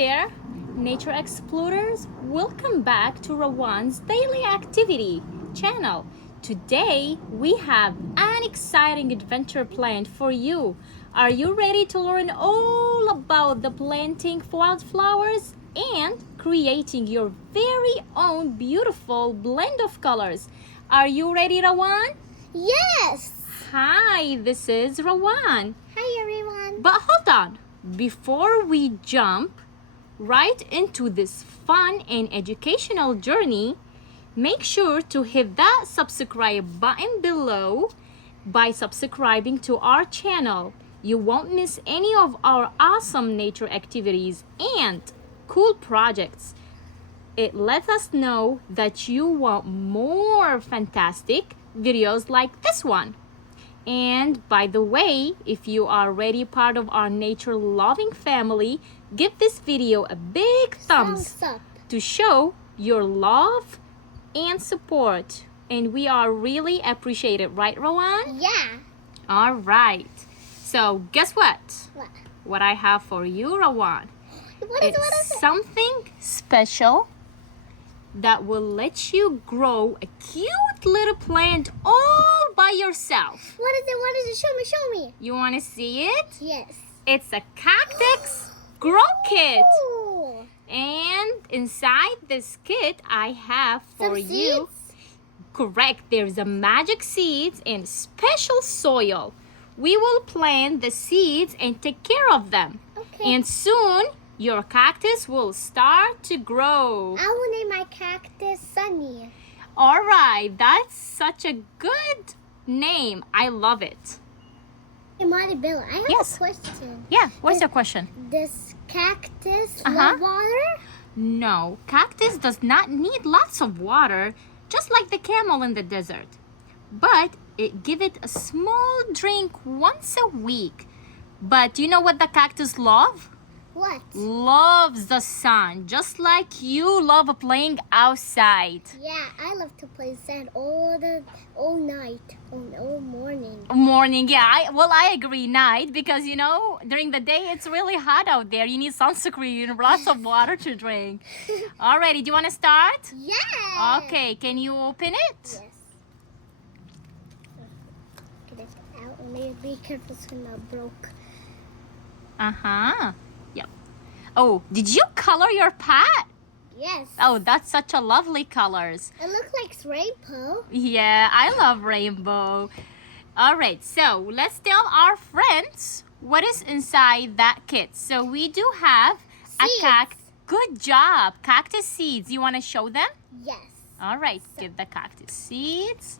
there, nature explorers. Welcome back to Rawan's Daily Activity channel. Today we have an exciting adventure planned for you. Are you ready to learn all about the planting wildflowers and creating your very own beautiful blend of colors? Are you ready, Rawan? Yes! Hi, this is Rawan. Hi everyone! But hold on, before we jump right into this fun and educational journey, make sure to hit that subscribe button below. By subscribing to our channel, you won't miss any of our awesome nature activities and cool projects. It lets us know that you want more fantastic videos like this one. And by the way, if you are already part of our nature-loving family, give this video a big thumbs up to show your love and support. And we are really appreciate it, right, Rawan? Yeah! All right. So guess what? What? What I have for you, Rawan. What is it? Something special that will let you grow a cute little plant all by yourself. What is it? What is it? Show me! You want to see it? Yes. It's a cactus grow kit. Ooh. And inside this kit, I have for Some you. seeds? Correct. There's a magic seeds and special soil. We will plant the seeds and take care of them. Okay. And soon, your cactus will start to grow. I will name my cactus Sunny. All right, that's such a good name. I love it. Hey, Maribel, I have Yes. a question. Yeah, what's your question? Does cactus Uh-huh. love water? No, cactus does not need lots of water, just like the camel in the desert. But give it a small drink once a week. But you know what the cactus love? What? Loves the sun, just like you love playing outside. Yeah, I love to play sand all night, all morning. Morning, yeah. I agree. Night, because during the day it's really hot out there. You need sunscreen, lots of water to drink. Alrighty, do you want to start? Yeah. Okay, can you open it? Yes. Get it out. Only be careful so it's not broke. Uh-huh. Yep. Oh, did you color your pot? Yes. Oh, that's such a lovely colors. It looks like rainbow. Yeah, I love rainbow. All right, so let's tell our friends what is inside that kit. So we do have Seeds. Good job. Cactus seeds. You want to show them? Yes. All right, get the cactus seeds.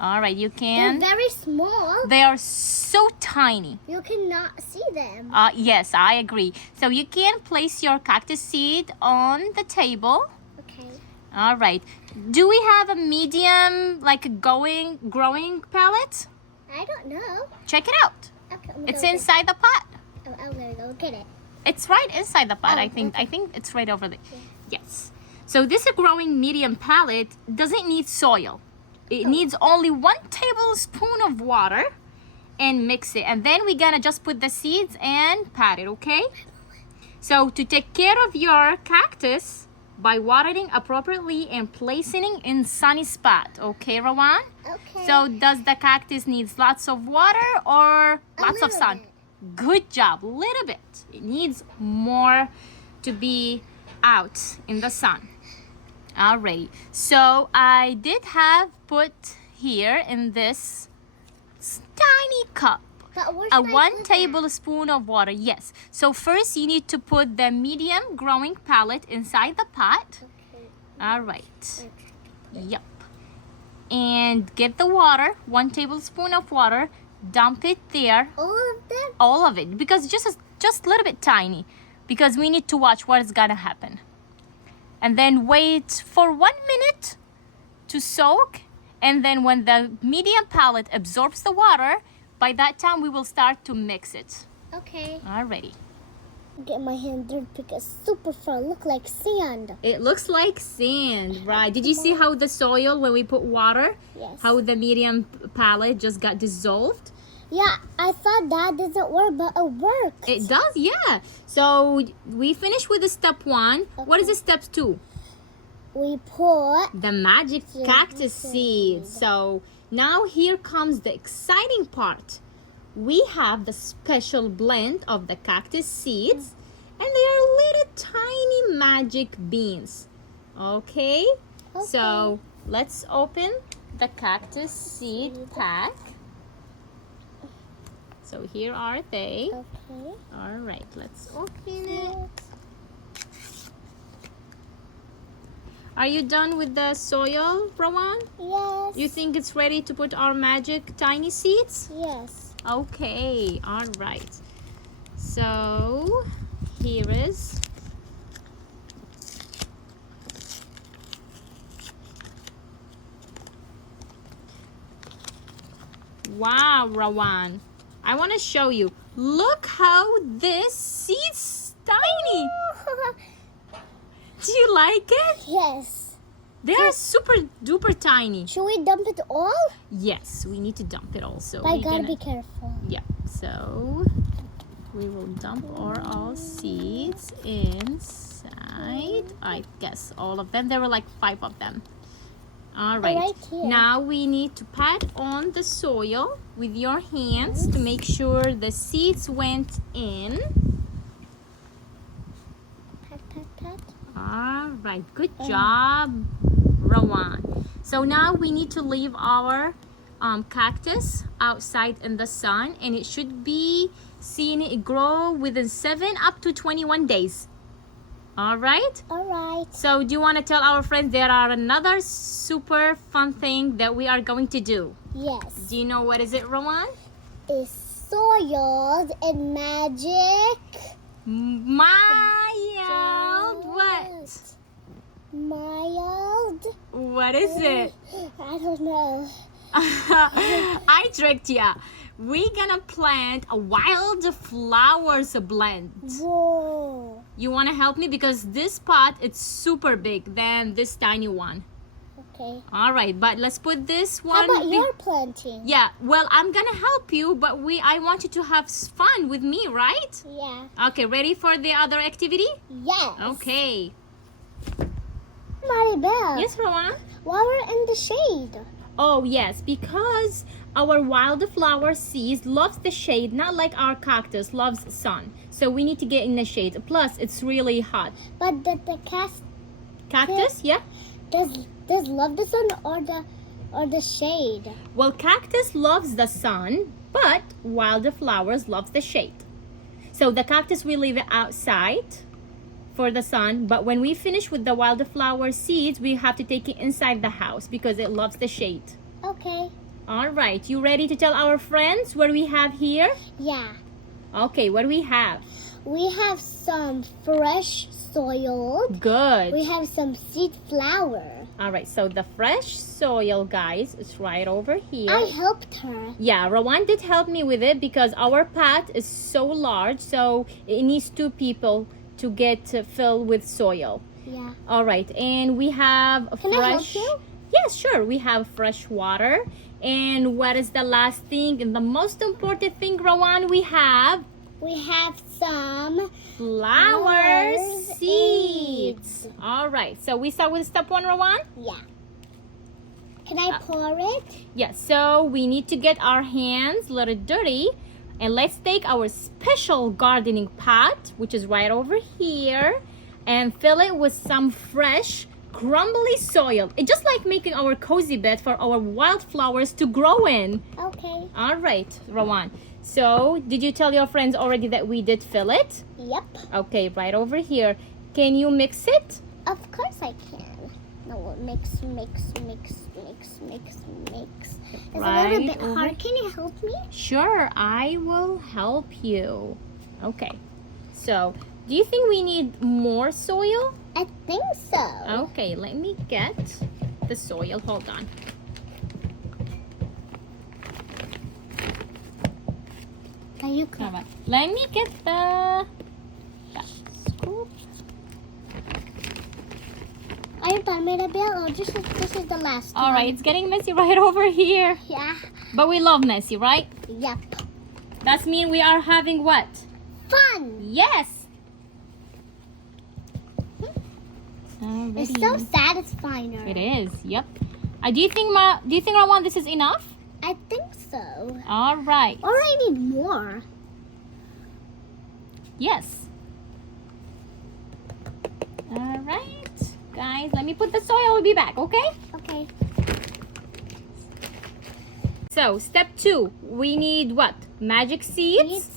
All right, you They're can. very small. They are so tiny. You cannot see them. Yes, I agree. So you can place your cactus seed on the table. Okay. All right. Do we have a medium, like a growing palette? I don't know. Check it out. Okay, I'm It's gonna inside the pot. go. I'm gonna go get it. It's right inside the pot. Oh, I think. okay. I think it's right over there. Yes. So this growing medium palette doesn't need soil. It needs only 1 tablespoon of water and mix it. And then we're gonna just put the seeds and pat it, okay? So to take care of your cactus by watering appropriately and placing it in sunny spot, okay, Rawan? Okay. So does the cactus needs lots of water or lots of little sun? bit. Good job, little bit. It needs more to be out in the sun. All right, so I did have put here in this tiny cup But where a should I 1 put tablespoon of water. Yes. So first you need to put the medium growing palette inside the pot. that? Okay. All right. Yep. And get the water, 1 tablespoon of water. Dump it there, All of them? all of it, because just a little bit tiny, because we need to watch what is gonna happen. And then wait for 1 minute to soak. And then when the medium palette absorbs the water, by that time we will start to mix it. Okay. Alrighty. Get my hand dirty because super fun. Look like sand. It looks like sand, right? Did you see how the soil, when we put water, Yes. how the medium palette just got dissolved? Yeah, I thought that doesn't work, but it works. It does, yeah. So we finished with the step 1. What is the step 2? We put The magic cactus seeds. So now here comes the exciting part. We have the special blend of the cactus seeds, and they are little tiny magic beans. Okay? So let's open the cactus seed pack. So here are they. Okay. All right, let's open it. Are you done with the soil, Rawan? Yes. You think it's ready to put our magic tiny seeds? Yes. Okay, all right. So here is wow, Rawan. I want to show you. Look how this seed's tiny. Do you like it? Yes. They are super duper tiny. Should we dump it all? Yes, we need to dump it also. But I gotta be careful. Yeah, so we will dump all seeds inside. I guess all of them. There were like 5 of them. All right. Right here. Now we need to pat on the soil with your hands to make sure the seeds went in. Pat, pat, pat. All right. Good job, Rawan. So now we need to leave our cactus outside in the sun, and it should be seeing it grow within 7 up to 21 days. All right. All right. So do you want to tell our friends there are another super fun thing that we are going to do? Yes. Do you know what is it, Rawan? It's soiled and magic. Mild. What? Mild. What is it? I don't know. I tricked ya. We're gonna plant a wild flowers blend. Whoa. You wanna help me? Because this pot it's super big than this tiny one. Okay. All right, but let's put this How one. about your planting? Yeah, well, I'm gonna help you, but I want you to have fun with me, right? Yeah. Okay, ready for the other activity? Yes. Okay. Maribel. Yes, Rawan? While we're in the shade. Oh, yes, because our wildflower seeds loves the shade, not like our cactus loves sun. So we need to get in the shade. Plus, it's really hot. But the Cactus, yeah? does love the sun or the shade? Well, cactus loves the sun, but wildflowers loves the shade. So the cactus, we leave it outside for the sun, but when we finish with the wildflower seeds, we have to take it inside the house because it loves the shade. Okay. All right, you ready to tell our friends what we have here? Yeah. Okay, what do we have? We have some fresh soiled. Good. We have some seed flour. All right, so the fresh soil, guys, is right over here. I helped her. Yeah, Rawan did help me with it because our pot is so large, so it needs 2 people to get filled with soil. Yeah. All right, and we have a Can fresh. I help you? Yes, sure. We have fresh water. And what is the last thing and the most important thing, Rawan? We have some flower Flower seeds. All right, so we start with step 1, Rawan? Yeah. Can I pour it? Yes, so we need to get our hands a little dirty. And let's take our special gardening pot, which is right over here, and fill it with some fresh, crumbly soil. It's just like making our cozy bed for our wildflowers to grow in. Okay. All right, Rawan. So, did you tell your friends already that we did fill it? Yep. Okay, right over here. Can you mix it? Of course I can. No, mix. It's a little bit hard. Can you help me? Sure, I will help you. Okay. So, do you think we need more soil? I think so. Okay, let me get the soil. Hold on. Are you All right. Let me get the scoop. Are you done, Maribel? Or this is the last one? All right, it's getting messy right over here. Yeah. But we love messy, right? Yep. That means we are having what? Fun. Yes. It's so satisfying. It is. Yep. Do you think Rawan, this is enough? I think so. All right. Or I need more. Yes. All right, guys. Let me put the soil. I'll be back. Okay. Okay. So step 2, we need what? Magic seeds,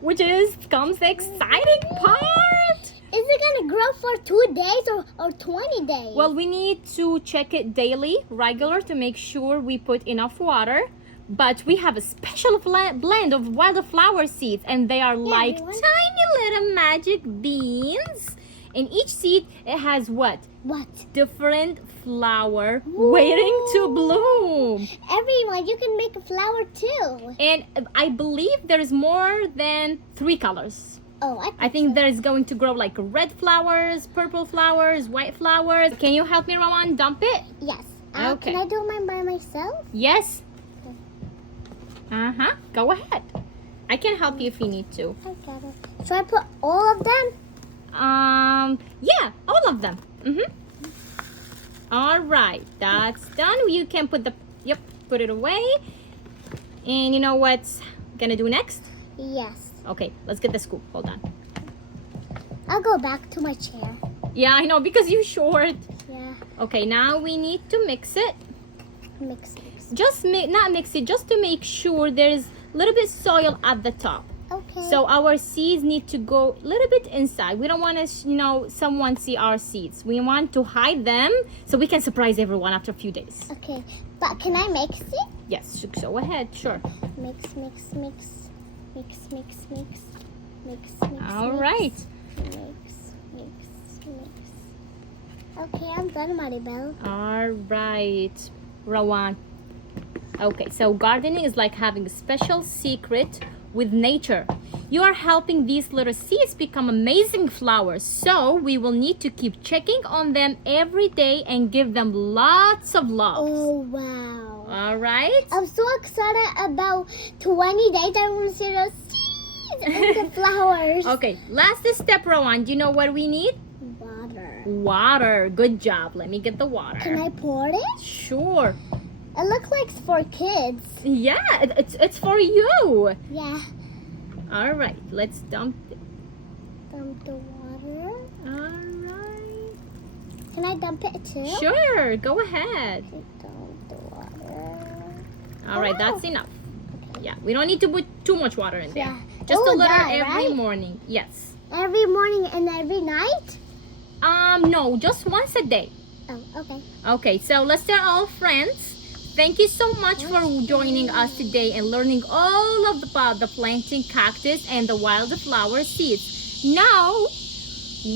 which comes the exciting part. Is it gonna grow for 2 days or 20 days? Well, we need to check it daily, regular, to make sure we put enough water. But we have a special blend of wildflower seeds, and they are like everyone. tiny little magic beans. And each seed, it has what? What? Different flower waiting to bloom. Everyone, you can make a flower too. And I believe there's more than 3 colors. Oh, I think there's going to grow like red flowers, purple flowers, white flowers. Can you help me, Rawan, dump it? Yes. Okay. Can I do mine by myself? Yes. Go ahead. I can help you if you need to. I got it. Should I put all of them? Yeah, all of them. All right, that's done. You can put put it away. And you know what's gonna do next? Yes. Okay, let's get the scoop. Hold on. I'll go back to my chair. Yeah, I know, because you're short. Yeah. Okay, now we need to mix it. Mix. Just not mix it, just to make sure there's a little bit soil at the top. Okay. So our seeds need to go a little bit inside. We don't want to, someone see our seeds. We want to hide them so we can surprise everyone after a few days. Okay, but can I mix it? Yes, go ahead, sure. Mix. All right. Mix. Okay, I'm done, Maribel. All right, Rawan. Okay, so gardening is like having a special secret with nature. You are helping these little seeds become amazing flowers. So we will need to keep checking on them every day and give them lots of love. Oh, wow. All right. I'm so excited about 20 days. I want to see the seeds and the flowers. Okay, last step, Rawan. Do you know what we need? Water. Water. Good job. Let me get the water. Can I pour it? Sure. It looks like it's for kids. Yeah, it's for you. Yeah. All right, let's dump it. Dump the water. All right. Can I dump it too? Sure, go ahead. Dump the water. All right, that's enough. Okay. Yeah, we don't need to put too much water in there. Yeah. Just a little that, every right? morning. Yes. Every morning and every night? No, just once a day. Oh, okay. Okay, so let's tell all friends. Thank you so much for joining us today and learning all about the planting cactus and the wildflower seeds. Now,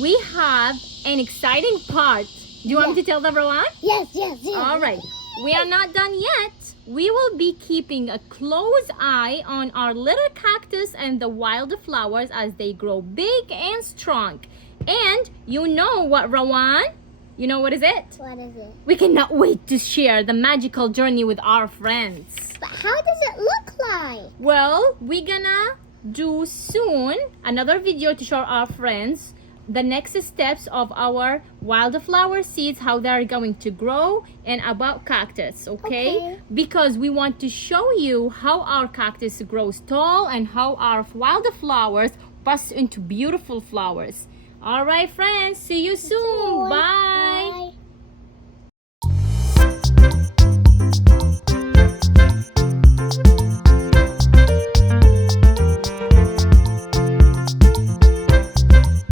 we have an exciting part. Do you want me to tell them, Rawan? Yes. All right. We are not done yet. We will be keeping a close eye on our little cactus and the wildflowers as they grow big and strong. And you know what, Rawan? You know what is it? What is it? We cannot wait to share the magical journey with our friends. But how does it look like? Well, we're gonna do soon another video to show our friends the next steps of our wildflower seeds, how they're going to grow, and about cactus, okay? Because we want to show you how our cactus grows tall and how our wildflowers burst into beautiful flowers. All right, friends, see you soon. Bye.